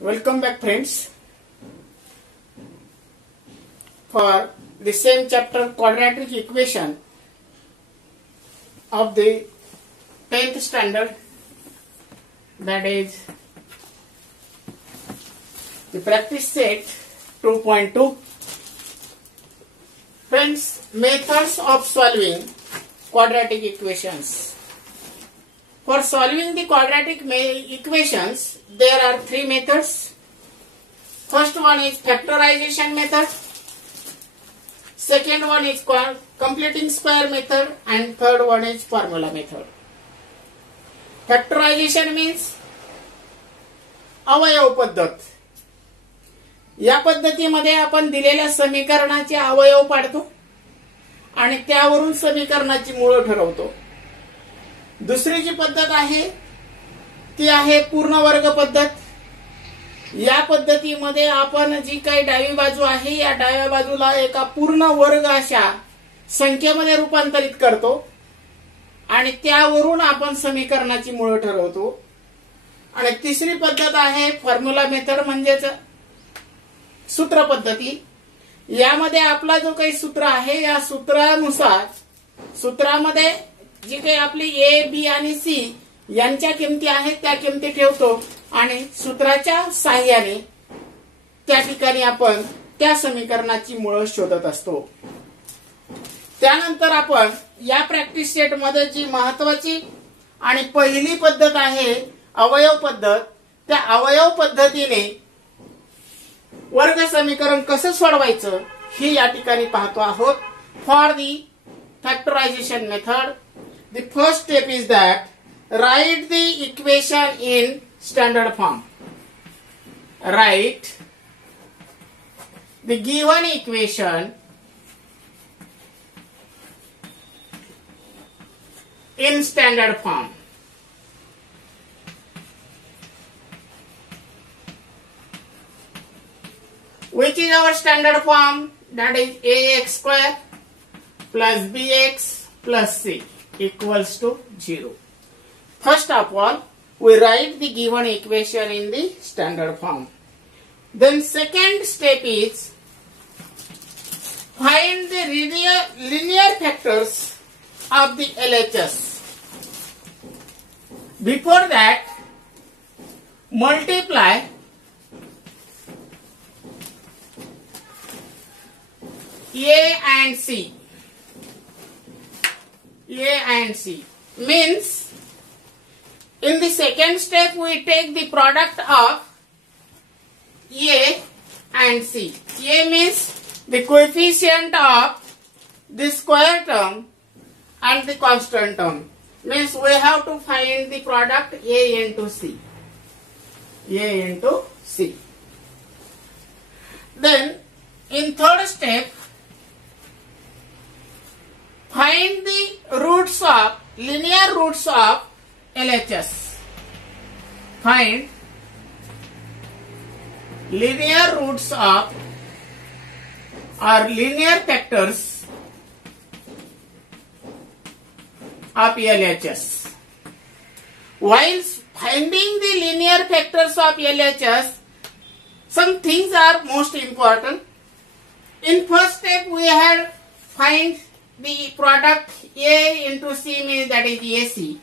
Welcome back, friends, for the same chapter, quadratic equation of the 10th standard, that is the practice set 2.2. Friends, methods of solving quadratic equations. For solving the quadratic equations, there are three methods. First one is factorization method. Second one is completing square method, and third one is formula method. Factorization means अवयव पद्धत. या पद्धतीमध्ये आपण दिलेल्या समीकरणाचे अवयव पाडतो आणि त्यावरून समीकरणाची मूळ ठरवतो. दुसरी जी पद्धत आहे ती आहे पूर्ण वर्ग पद्धत. या पद्धतीमध्ये आपण जी काही डावी बाजू आहे या डाव्या बाजूला एका पूर्ण वर्ग अशा संख्येमध्ये रूपांतरित करतो आणि त्यावरून आपण समीकरणाची मूळ ठरवतो. आणि तिसरी पद्धत आहे फॉर्म्युला मेथड, म्हणजेच सूत्र पद्धती. यामध्ये आपला जो काही सूत्र आहे या सूत्रानुसार सूत्रामध्ये जी काही आपली ए, बी आणि सी यांच्या किमती आहेत त्या किमती ठेवतो आणि सूत्राच्या साहाय्याने त्या ठिकाणी आपण त्या समीकरणाची मूळ शोधत असतो. त्यानंतर आपण या प्रॅक्टिस सेट मध्ये जी महत्वाची आणि पहिली पद्धत आहे अवयव पद्धत, त्या अवयव पद्धतीने वर्ग समीकरण कसं सोडवायचं हे या ठिकाणी पाहतो आहोत. For the factorisation method, the first step is that write the equation in standard form. Write the given equation in standard form. Which is our standard form? That is ax square plus bx plus c equals to 0. First of all, we write the given equation in the standard form. Then second step is find the linear factors of the LHS. Before that, multiply A and C. A and C means in the second step we take the product of A and C. A means the coefficient of the square term and the constant term. Means we have to find the product A into C. A into C. Then in third step, find the roots of linear roots of LHS. Find linear roots of or linear factors of LHS. While finding the linear factors of LHS, some things are most important. In first step, we had find the product A into C, means that is AC.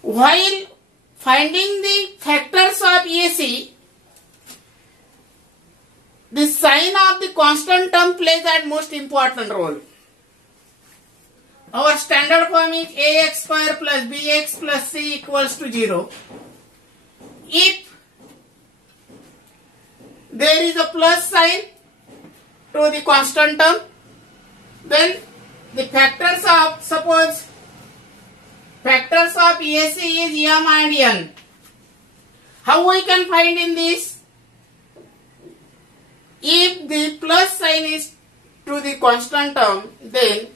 While finding the factors of AC, the sign of the constant term plays a most important role. Our standard form is ax square plus bx plus c equals to 0. If there is a plus sign to the constant term, then the factors of, suppose factors of AC is m and n. How we can find in this? If the plus sign is to the constant term, then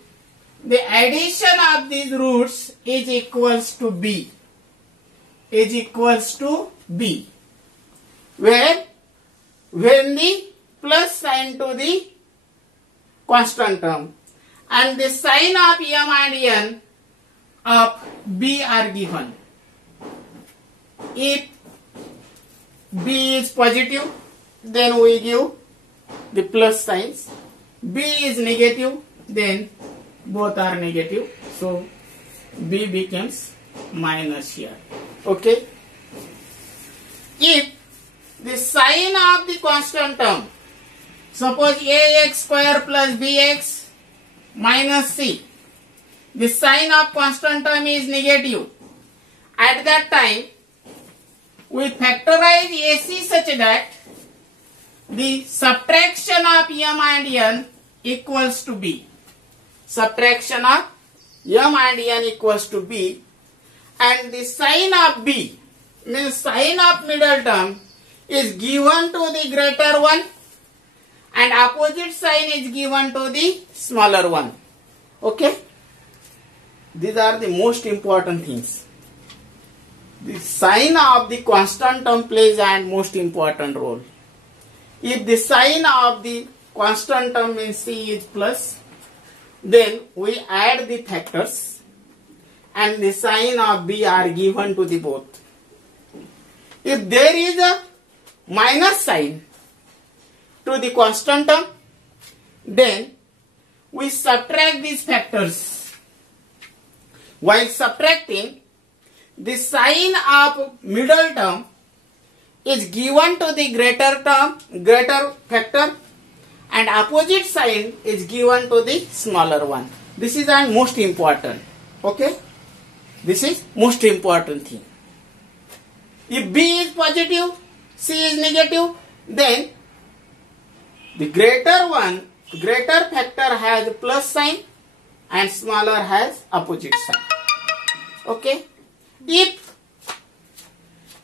the addition of these roots is equals to b. Is equals to b. Where when the plus sign to the constant term and the sign of m and n of b are given. If B is positive, then we give the plus signs. B is negative, then both are negative. So B becomes minus here. Okay. If the sign of the constant term, suppose ax square plus bx minus c, the sign of constant term is negative. At that time, we factorize AC such that the subtraction of m and n equals to b. Subtraction of m and n equals to b, and the sign of b means sign of middle term is given to the greater one and opposite sign is given to the smaller one. Okay? These are the most important things. The sign of the constant term plays an most important role. If the sign of the constant term means c is plus, then we add the factors and the sign of b are given to the both. If there is a minus sign to the constant term, then we subtract these factors. While subtracting, the sign of middle term is given to the greater factor, and opposite sign is given to the smaller one. This is the most important. Okay? This is most important thing. If B is positive, C is negative, then the greater factor has plus sign and smaller has opposite sign. Okay? If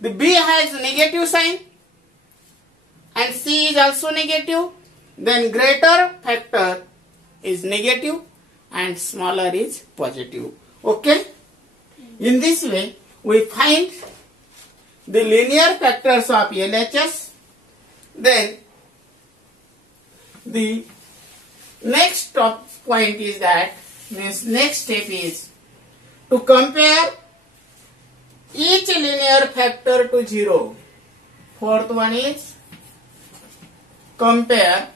the B has negative sign and C is also negative, then greater factor is negative and smaller is positive. Okay? In this way, we find the linear factors of LHS. Then the next point is that, means next step is to compare each linear factor to 0. Fourth one is compare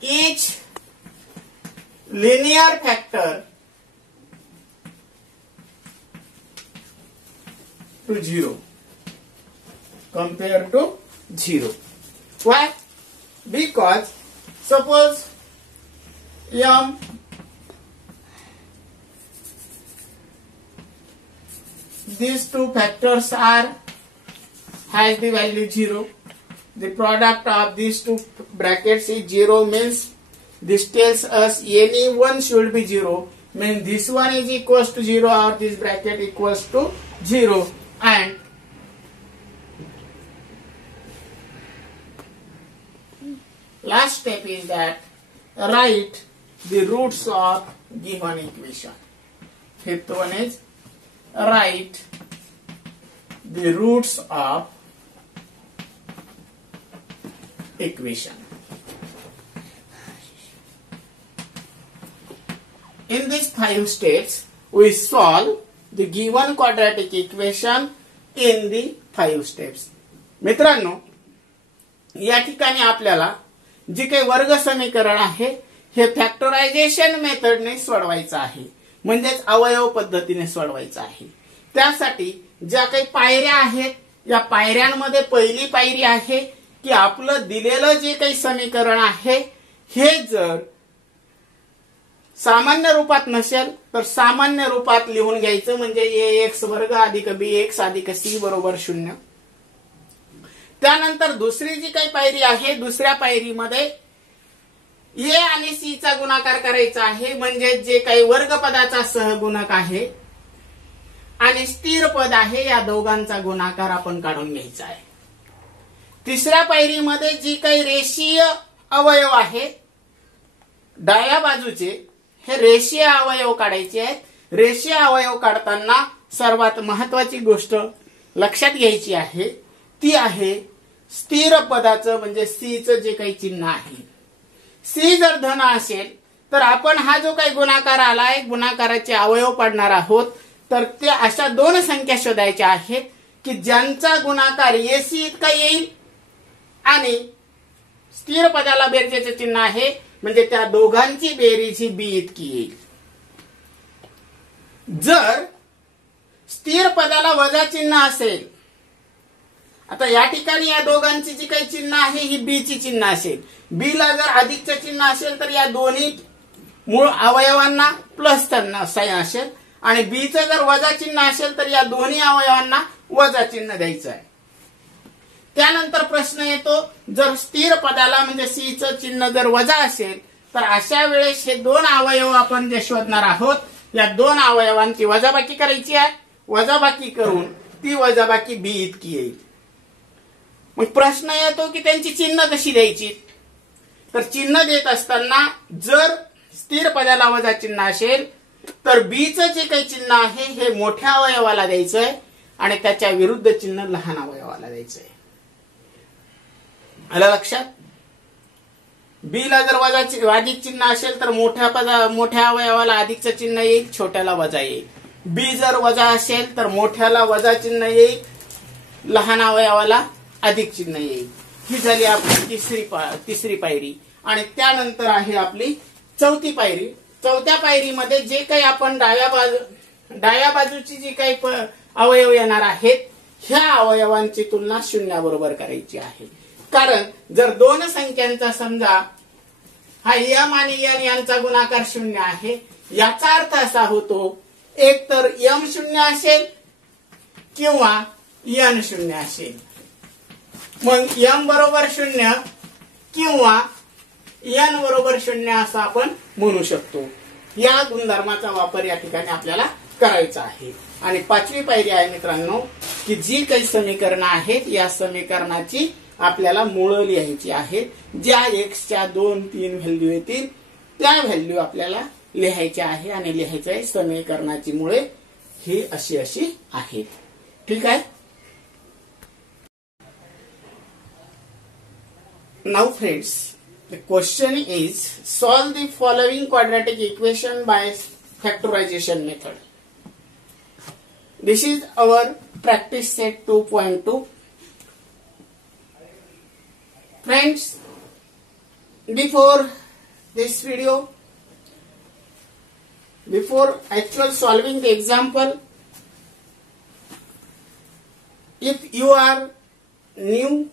each linear factor to 0. Compare to 0. Why? Because suppose m these two factors has the value 0. The product of these two brackets is 0, means this tells us any one should be 0, means this one is equals to 0 or this bracket equals to 0, and last step is that write the roots of given equation. Fifth one is write the roots of equation. In these 5 steps, we solve the given quadratic equation in the 5 steps. मित्रांनो, या ठिकाणी आपल्याला जे काही वर्ग समीकरण आहे हे फॅक्टरायझेशन मेथडने सोडवायचं आहे, म्हणजेच अवयव पद्धतीने सोडवायचं आहे. त्यासाठी ज्या काही पायऱ्या आहेत, या पायऱ्यांमध्ये पहिली पायरी आहे की आपलं दिलेलं जे काही समीकरण आहे हे जर सामान्य रूपात नसेल तर सामान्य रूपात लिहून घ्यायचं, म्हणजे ax वर्ग अधिक bx अधिक c बरोबर 0. त्यानंतर दुसरी जी काही पायरी आहे, दुसऱ्या पायरीमध्ये a आणि c चा गुणाकार करायचा आहे, म्हणजे जे काही वर्ग पदाचा सहगुणक आहे आणि स्थिर पद आहे या दोघांचा गुणाकार आपण काढून घ्यायचा आहे. तिसऱ्या पायरीमध्ये जी काही रेषीय अवयव आहे डाव्या बाजूचे, हे रेषीय अवयव काढायचे आहेत. रेषीय अवयव काढताना सर्वात महत्वाची गोष्ट लक्षात घ्यायची आहे ती आहे स्थिर पदाचं, म्हणजे c चं जे काही चिन्ह आहे. c जर धन असेल तर आपण हा जो काही गुणाकार आलाय, गुणाकाराचे अवयव पाडणार आहोत, तर ते अशा दोन संख्या शोधायच्या आहेत की ज्यांचा गुणाकार एसी इतका येईल आणि स्थिर पदाला बेरजेचे चिन्ह आहे, म्हणजे त्या दोघांची बेरीज ही बी इतकी येईल. जर स्थिर पदाला वजा चिन्ह असेल, आता या ठिकाणी या दोघांची जी काही चिन्ह आहे ही बी ची चिन्ह असेल. बी ला जर अधिकचं चिन्ह असेल तर या दोन्ही मूळ अवयवांना प्लस साइन असेल, आणि बी चं जर वजा चिन्ह असेल तर या दोन्ही अवयवांना वजा चिन्ह द्यायचं आहे. त्यानंतर प्रश्न येतो, जर स्थिर पदाला म्हणजे सी चं चिन्ह जर वजा असेल तर अशा वेळेस हे दोन अवयव आपण जे शोधणार आहोत, या दोन अवयवांची वजाबाकी करायची आहे. वजाबाकी करून ती वजाबाकी बी इतकी येईल. मग प्रश्न येतो की त्यांची चिन्ह कशी द्यायची. तर चिन्ह देत असताना जर स्थिर पदाला वजा चिन्ह असेल तर बी चं जे काही चिन्ह आहे हे मोठ्या अवयवाला द्यायचंय आणि त्याच्या विरुद्ध चिन्ह लहान अवयवाला द्यायचंय. आलं लक्षात. बी ला जर वजा अधिक चिन्ह असेल तर मोठ्या अवयवाला अधिकचं चिन्ह येईल, छोट्याला वजा येईल. बी जर वजा असेल तर मोठ्याला वजा चिन्ह येईल, लहान अवयवाला अधिक चिन्ह येईल. ही झाली आपली तिसरी पायरी. आणि त्यानंतर आहे आपली चौथी पायरी. चौथ्या पायरीमध्ये जे काही आपण डाव्या बाजूची जी काही अवयव येणार आहेत ह्या अवयवांची तुलना शून्याबरोबर करायची आहे. कारण जर दोन संख्यांचा समजा हा यम आणि एन यांचा गुणाकार शून्य आहे, याचा अर्थ असा होतो एक तर यम शून्य असेल किंवा एन शून्य असेल. मग यम बरोबर शून्य किंवा एन बरोबर शून्य असं आपण म्हणू शकतो. या गुणधर्माचा वापर या ठिकाणी आपल्याला करायचा आहे. आणि पाचवी पायरी आहे मित्रांनो की जी काही समीकरणं आहेत या समीकरणाची आपल्याला मूळ लिहायची आहेत. ज्या एक्सच्या 2-3 व्हॅल्यू येतील त्या व्हॅल्यू आपल्याला लिहायच्या आहे आणि लिहायचं आहे समीकरणाची मुळे ही अशी आहेत. ठीक आहे. Now friends, the question is solve the following quadratic equation by factorization method. This is our practice set 2.2. Friends, before this video, before actual solving the example, if you are new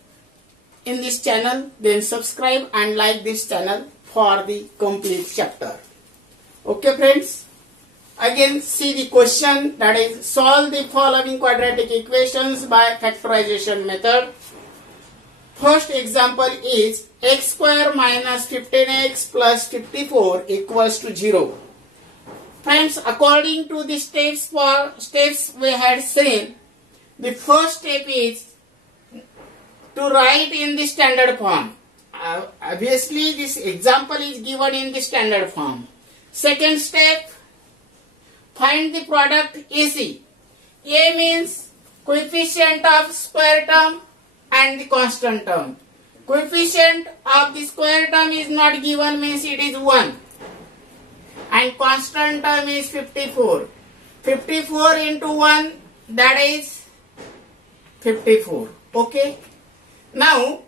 in this channel, then subscribe and like this channel for the complete chapter. Okay friends, again see the question, that is solve the following quadratic equations by factorization method. First example is x square minus 15x plus 54 equals to 0. Friends, according to the steps we had seen, the first step is to write in the standard form. Obviously this example is given in the standard form. Second step, find the product AC. A means coefficient of square term and the constant term. Coefficient of the square term is not given, means it is 1, and constant term is 54. 54 into 1, that is 54. Okay. Now,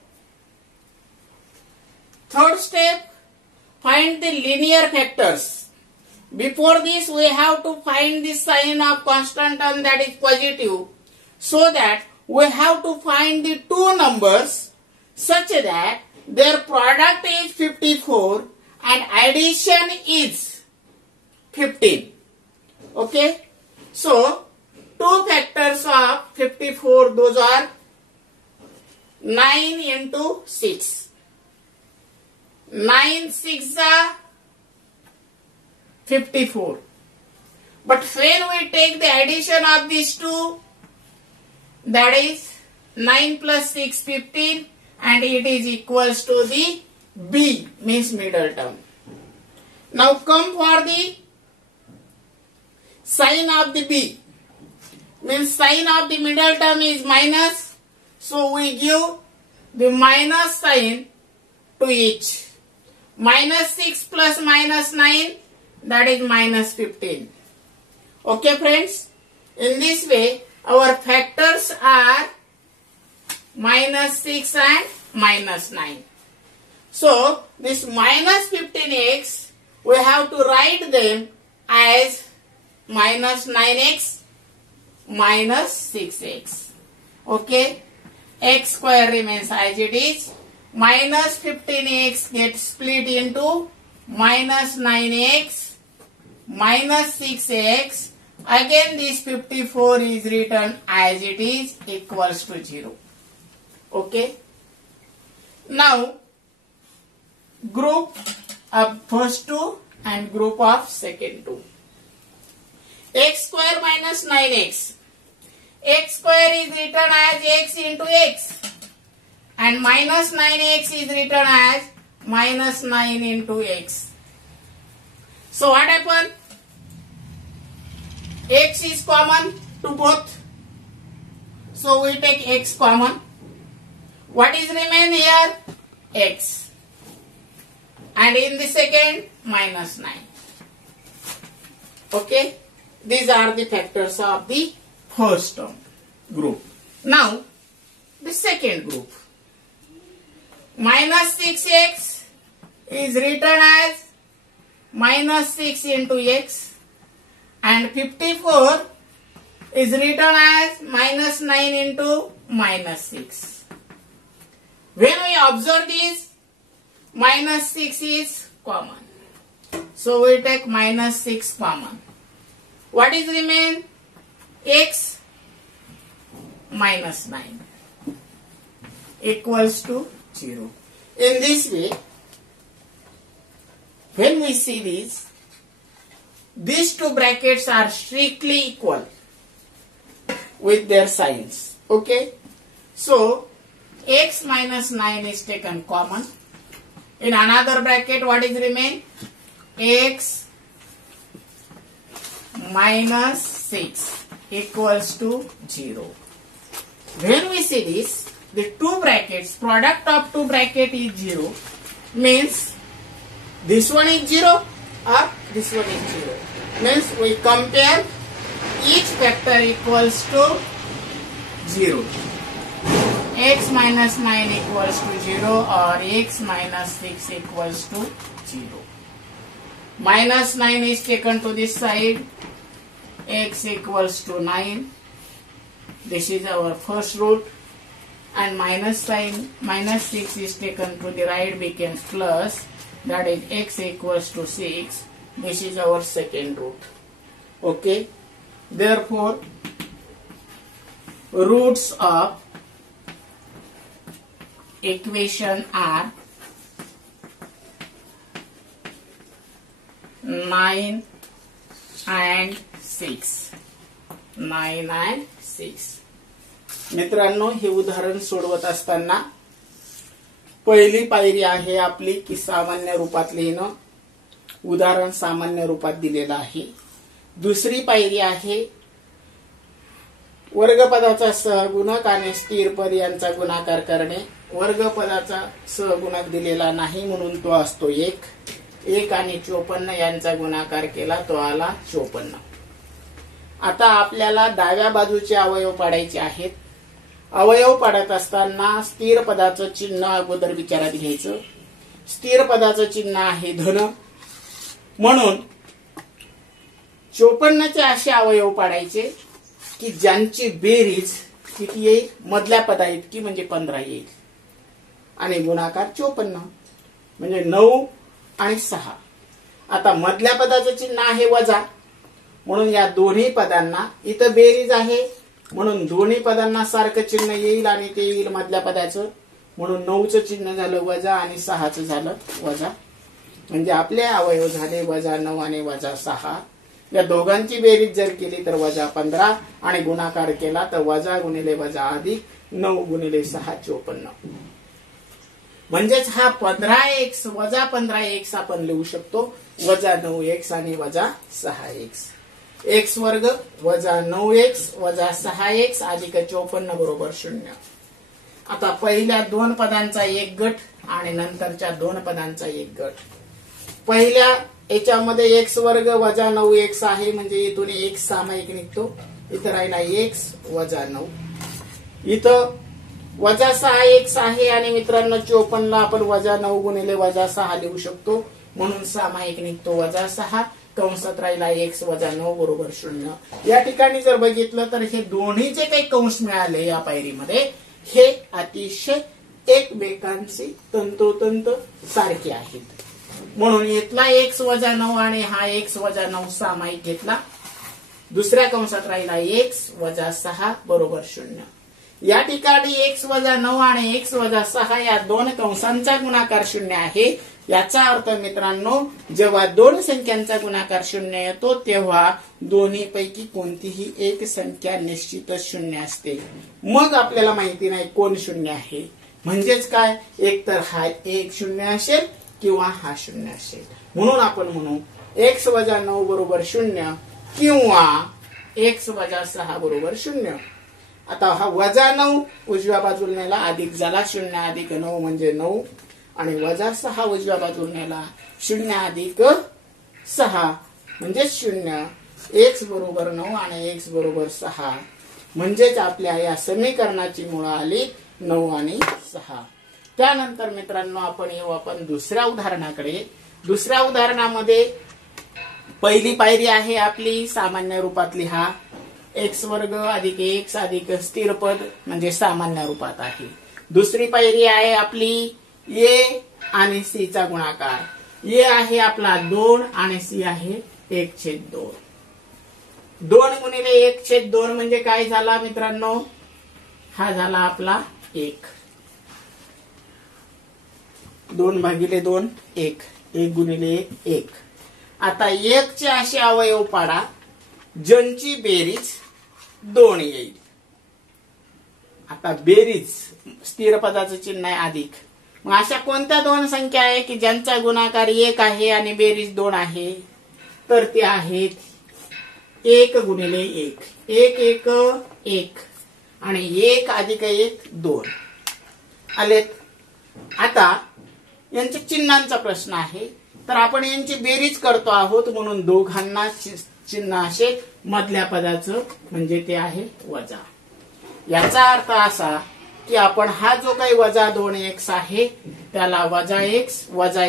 third step, find the linear factors. Before this, we have to find the sign of constant term, that is positive, so that we have to find the two numbers such that their product is 54 and addition is 15. Okay? So, two factors of 54, those are 9 into 6. 9 6 are 54. But when we take the addition of these two, that is 9 plus 6 15, and it is equals to the B, means middle term. Now come for the sign of the B. Means sign of the middle term is minus. So we give the minus sign to each. Minus 6 plus minus 9, that is minus 15. Okay friends. In this way, our factors are -6 and -9. So, this -15x, we have to write them as -9x -6x. Okay? X square remains as it is. -15x gets split into -9x -6x. Again, this 54 is written as it is equals to 0. Okay? Now, group of first two and group of second two. X square minus 9x. X square is written as x into x. And minus 9x is written as -9 into x. So what happened? X is common to both. So we take x common. What is remain here? X. And in the second, -9. Okay? These are the factors of the first term group. Now, the second group. -6x is written as -6 into x, and 54 is written as -9 into -6. When we observe this, -6 is common. So we take -6 common. What is remain? X -9 equals to 0. In this way, when we see these two brackets are strictly equal with their signs. Okay? So, x -9 is taken common. In another bracket, what is remain? X -6 equals to 0. When we see this, the two brackets, product of two bracket is 0, means this one is 0 or this one is 0. Means we compare each factor equals to 0. X -9 equals to 0 or x -6 equals to 0. -9 is taken to this side. X equals to 9. This is our first root. And -6 is taken to the right, became plus. That is x equals to 6. This is our second root. Okay? Therefore, roots of equation are 9 and 6. 9 and 6. मित्रांनो, हे उदाहरण सोडवत असताना पहिली पायरी आहे आपली की सामान्य रूपात लिहिणं. उदाहरण सामान्य रूपात दिलेलं आहे. दुसरी पायरी आहे वर्गपदाचा सहगुणक आणि स्थिर पद यांचा गुणाकार करणे. वर्गपदाचा सहगुणक दिलेला नाही म्हणून तो असतो 1. 1 आणि 54 यांचा गुणाकार केला तो आला 54. आता आपल्याला डाव्या बाजूचे अवयव पाडायचे आहेत. अवयव पाडत असताना स्थिर पदाचं चिन्ह अगोदर विचारात घ्यायचं. स्थिर पदाचं चिन्ह आहे धन, म्हणून 54चे असे अवयव पाडायचे की ज्यांची बेरीज किती येईल? मधल्या पदा इतकी म्हणजे 15 येईल. आणि गुणाकार 54 म्हणजे 9 आणि 6. आता मधल्या पदाचं चिन्ह आहे वजा, म्हणून या दोन्ही पदांना इथं बेरीज आहे म्हणून दोन्ही पदांना सारखं चिन्ह येईल आणि ते येईल मधल्या पदाचं. म्हणून 9चं चिन्ह झालं वजा आणि 6चं झालं वजा. म्हणजे आपले अवयव झाले -9 आणि -6. या दोघांची बेरीज जर केली तर -15 आणि गुणाकार केला तर वजा गुणिले वजा अधिक 9 गुणिले 6 54. म्हणजेच हा 15x वजा 15x आपण लिहू शकतो. -9x आणि -6x. x वर्ग वजा 9x वजा 6x अधिक 54 बरोबर 0. आता पहिल्या दोन पदांचा एक गट आणि नंतरच्या दोन पदांचा एक गट. पहिल्या याच्यामध्ये x वर्ग वजा 9x आहे म्हणजे इथून x सामायिक निघतो. इथं राहिला एक्स वजा 9. इथं वजा 6 एक्स आहे आणि मित्रांनो 54ला आपण वजा 9 गुणिले वजा 6 लिहू शकतो, म्हणून सामायिक निघतो वजा 6. कंसात राहिला एक्स वजा 9 बरोबर 0. या ठिकाणी जर बघितलं तर हे दोन्ही जे काही कंस मिळाले या पायरीमध्ये हे अतिशय एकमेकांशी तंतोतंत सारखे आहेत. म्हणून इथला एक्स वजा 9 आणि हा एक्स वजा 9 सामायिक घेतला. दुसऱ्या कंसात राहिला एक्स वजा 6 बरोबर 0. या ठिकाणी एक्स वजा 9 आणि एक्स वजा 6 या दोन कंसांचा गुणाकार 0 आहे. याचा अर्थ मित्रांनो, जेव्हा दोन संख्यांचा गुणाकार 0 येतो तेव्हा दोन्ही पैकी कोणतीही एक संख्या निश्चितच 0 असते. मग आपल्याला माहिती नाही कोण 0 आहे. म्हणजेच काय, एक तर हा एक 0 असेल किंवा हा 0 असेल. म्हणून आपण म्हणू एक्स वजा 9 बरोबर 0 किंवा एक्स वजा 6 बरोबर 0. आता हा वजा 9 उजव्या बाजूला नेला, अधिक झाला 0 अधिक 9 म्हणजे 9 आणि वजा 6 उजव्या बाजूला नेला 0 अधिक 6 म्हणजे 0. एक्स बरोबर 9 आणि एक्स बरोबर 6 म्हणजेच आपल्या या समीकरणाची मुळं आली 9 आणि 6. त्यानंतर मित्रांनो आपण येऊ आपण दुसऱ्या उदाहरणाकडे. दुसऱ्या उदाहरणामध्ये पहिली पायरी आहे आपली सामान्य रूपातली, हा एक्स वर्ग अधिक एक्स अधिक स्थिर पद म्हणजे सामान्य रूपात आहे. दुसरी पायरी आहे आपली ए आणि सी चा गुणाकार. ए आहे आपला 2 आणि सी आहे 1/2. 2 गुणिले 1/2 म्हणजे काय झाला मित्रांनो, हा झाला आपला 1. 2 भागिले 2 1, 1 गुणिले 1. आता 1 चे असे अवयव पाडा ज्यांची बेरीज 2 येईल. आता बेरीज स्थिर पदाचं चिन्ह आहे अधिक. मग अशा कोणत्या दोन संख्या आहे की ज्यांचा गुणाकार 1 आहे आणि बेरीज 2 आहे, तर ते आहेत 1 गुणिले 1, 1 1 1 आणि 1 अधिक 1 2 आलेत. आता यांच्या चिन्हांचा प्रश्न आहे, तर आपण यांची बेरीज करतो आहोत म्हणून दोघांना चिन्ह असे मधल्या पदाचं म्हणजे ते आहे वजा. याचा अर्थ असा की आपण हा जो काही वजा 2x आहे त्याला वजा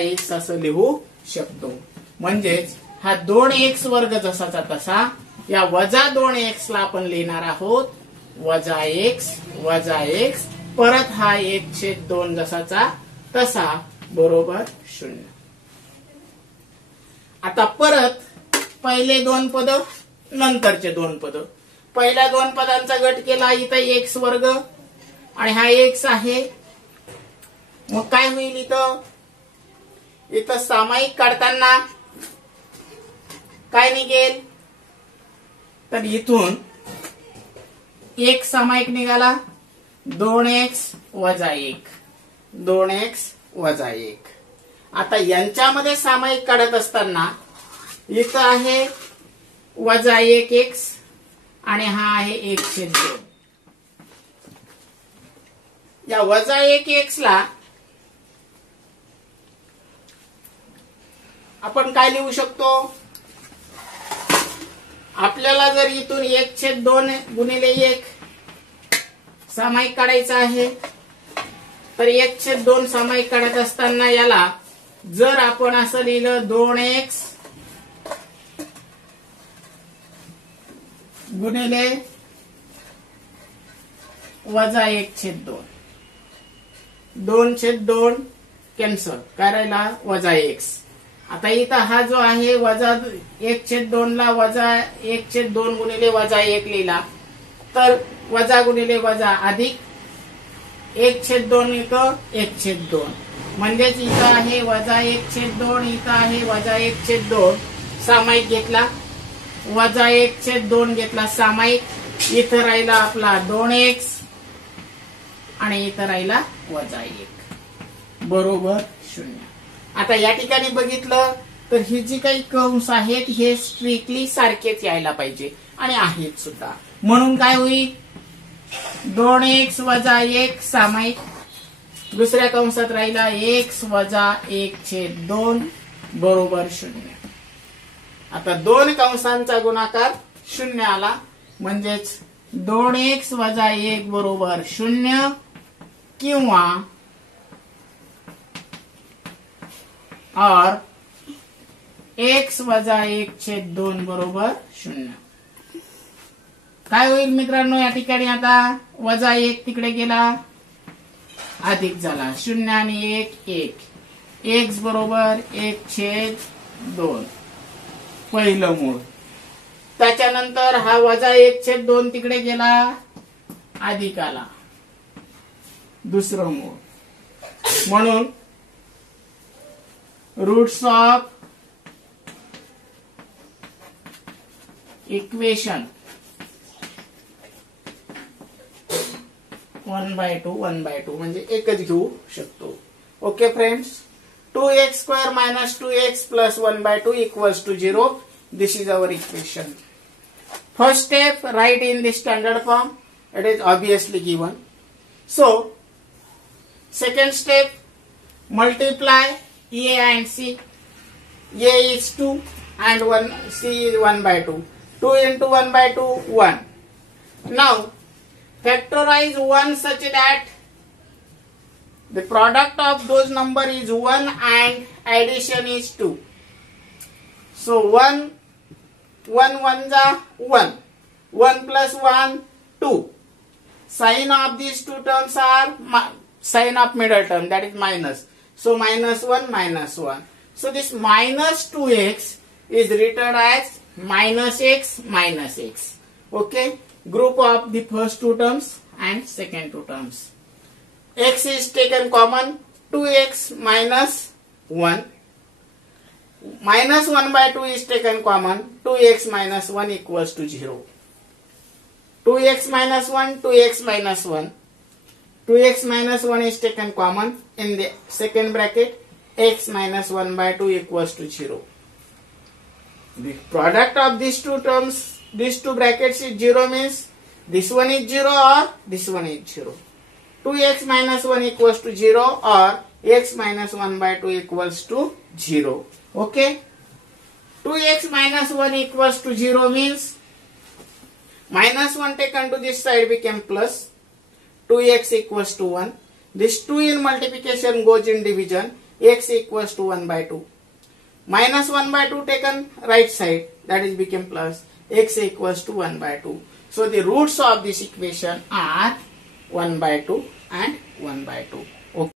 x असं लिहू शकतो. म्हणजेच हा 2x वर्ग जसाचा तसा या वजा 2x ला आपण लिहिणार आहोत वजा x परत हा 1/2 जसाचा तसा बरोबर 0. आता परत पहिले 2 पद नंतरचे 2 पद. पहिल्या 2 पदांचा गट केला, इथं x वर्ग आणि हा x आहे. मग काय होईल, इथं सामायिक काढताना काय निघेल, तर इथून 1 सामायिक निघाला 2x वजा 1, 2x वजा 1. आता यांच्यामध्ये सामायिक काढत असताना इथं आहे वजा 1x आणि हा आहे 1/2. या वजा 1x ला आपण काय लिहू शकतो, आपल्याला जर इथून 1/2 गुणिले 1 सामायिक काढायचं आहे, तर 1/2 सामायिक काढत असताना याला जर आपण असं लिहिलं 2x गुणिले वजा 1/2, 2/2 कॅन्सल करायला वजा x. आता इथं हा जो आहे वजा 1/2 ला वजा 1/2 गुणिले वजा 1 लिहिला, तर वजा गुणिले वजा अधिक 1/2 इथं 1/2 म्हणजेच इथं आहे वजा 1/2, इथं आहे वजा 1/2. सामायिक घेतला वजा 1/2 घेतला सामायिक, इथं राहिला आपला 2x आणि इथं राहिला वजा 1 बरोबर 0. आता या ठिकाणी बघितलं तर ही जी काही कंस आहेत हे स्ट्रिक्टली सारखेच यायला पाहिजे आणि आहेत सुद्धा. म्हणून काय होईल 2x वजा 1 सामायिक, दुसऱ्या कंसात राहिला x वजा 1/2 बरोबर 0. आता 2 कंसांचा गुणाकार 0 आला. म्हणजेच 2x वजा 1 बरोबर 0 किंवा और x वजा 1/2 बरोबर 0. काय होईल मित्रांनो या ठिकाणी आता वजा 1 तिकडे गेला अधिक झाला 0 आणि 1 x बरोबर 1/2 पहिलं मूळ. त्याच्यानंतर हा वजा 1/2 तिकडे गेला अधिक आला दुसरं मूळ. म्हणून रूट्स ऑफ इक्वेशन 1/2 1/2 म्हणजे एकच घेऊ शकतो. Okay friends, 2x² minus 2x plus 1/2 equals to 0. This is our equation. First step, write in the standard form. It is obviously given. So, second step, multiply A and C. A is 2 and C is 1/2. 2 into 1/2, 1. Now, factorize 1 such that the product of those number is 1 and addition is 2. So 1 1 1. 1 plus 1, 2. Sign of these two terms are sign of middle term, that is minus. So minus 1, minus 1. So this minus 2x is written as minus x, minus x. Okay? Group of the first two terms and second two terms. X is taken common, 2x minus 1. Minus 1/2 is taken common, 2x minus 1 equals to 0. 2x minus 1, 2x minus 1. 2x minus 1 is taken common in the second bracket, x minus 1/2 equals to 0. The product of these two terms, these two brackets is 0 means this one is 0 or this one is 0. 2x minus 1 equals to 0 or x minus 1/2 equals to 0. Okay? 2x minus 1 equals to 0 means minus 1 taken to this side became plus. 2x equals to 1. This 2 in multiplication goes in division. X equals to 1/2. Minus 1/2 taken right side, that is became plus. X equals to 1/2. So the roots of this equation are 1/2 and 1/2.